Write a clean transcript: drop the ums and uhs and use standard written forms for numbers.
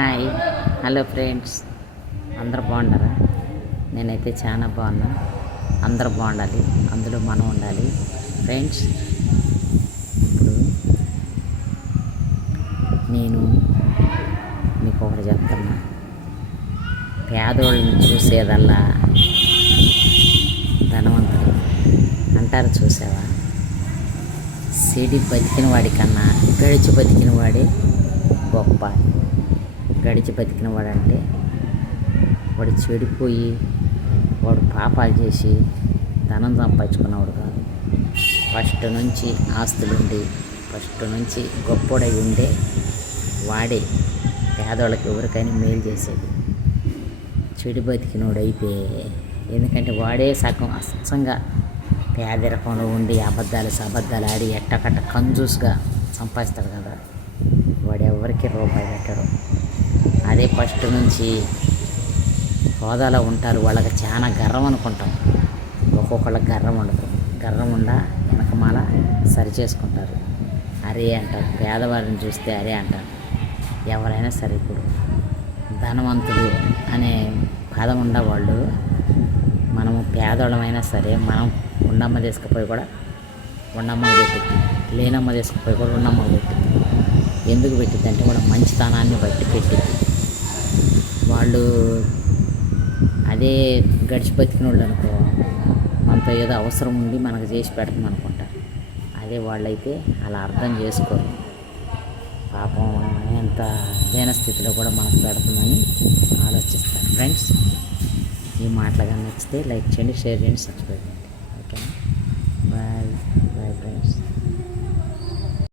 Hi hello friends, అందరూ బాగున్నారా? నేనైతే చాలా బాగున్నా. అందరూ బాగుండాలి, అందులో మనం ఉండాలి ఫ్రెండ్స్. ఇప్పుడు నేను మీకు ఒకటి చెప్తున్నా. పేదోళ్ళని చూసేదల్లా ధనవంతులు అంటారు, చూసావా? సిడి బతికిన వాడికన్నా గడిచి బతికిన వాడే గొప్ప. గడిచి బతికిన వాడంటే వాడు చెడిపోయి వాడు పాపాలు చేసి ధనం సంపాదించుకున్నవాడు కాదు. ఫస్ట్ నుంచి ఆస్తులుండి ఫస్ట్ నుంచి గొప్పోడై ఉండే వాడే పేదవాళ్ళకి ఎవరికైనా మేలు చేసేది. చెడు బతికినోడైతే ఎందుకంటే వాడే సగం అచ్చంగా పేదరికంలో ఉండి అబద్ధాలు ఆడి ఎట్టకట్ట కంజూస్గా సంపాదిస్తాడు కదా, వాడు ఎవరికి రూపాయి పెట్టడు. అదే ఫస్ట్ నుంచి హోదాలో ఉంటారు, వాళ్ళకి చాలా గర్వం అనుకుంటాం. ఒక్కొక్కళ్ళకి గర్వం ఉండదు. గర్వం ఉండ వెనకమాల సరి చేసుకుంటారు. అరే అంటారు, పేదవారిని చూస్తే అరే అంటారు. ఎవరైనా సరే ఇప్పుడు ధనవంతులు అనే పదం ఉండవాళ్ళు, మనము పేదవాళ్ళమైనా సరే మనం ఉండమ్మ తీసుకుపోయి కూడా ఉండమ్మకు పెట్టింది, లేనమ్మ తీసుకుపోయి కూడా ఉండమ్మకు పెట్టింది. ఎందుకు పెట్టింది అంటే వాళ్ళ మంచితనాన్ని బట్టి పెట్టింది. వాళ్ళు అదే గడిచి బతికిన వాళ్ళు అనుకో, మనతో ఏదో అవసరం ఉండి మనకు చేసి పెడతాం అనుకుంటారు. అదే వాళ్ళైతే అలా అర్థం చేసుకోరు. పాపం ఎంత దీనస్థితిలో కూడా మనకు పెడుతుందని ఆలోచిస్తారు. ఫ్రెండ్స్, ఈ మాటలుగా నచ్చితే లైక్ చేయండి, షేర్ చేయండి, సబ్స్క్రైబ్ చేయండి. ఓకేనా? Bye bye friends.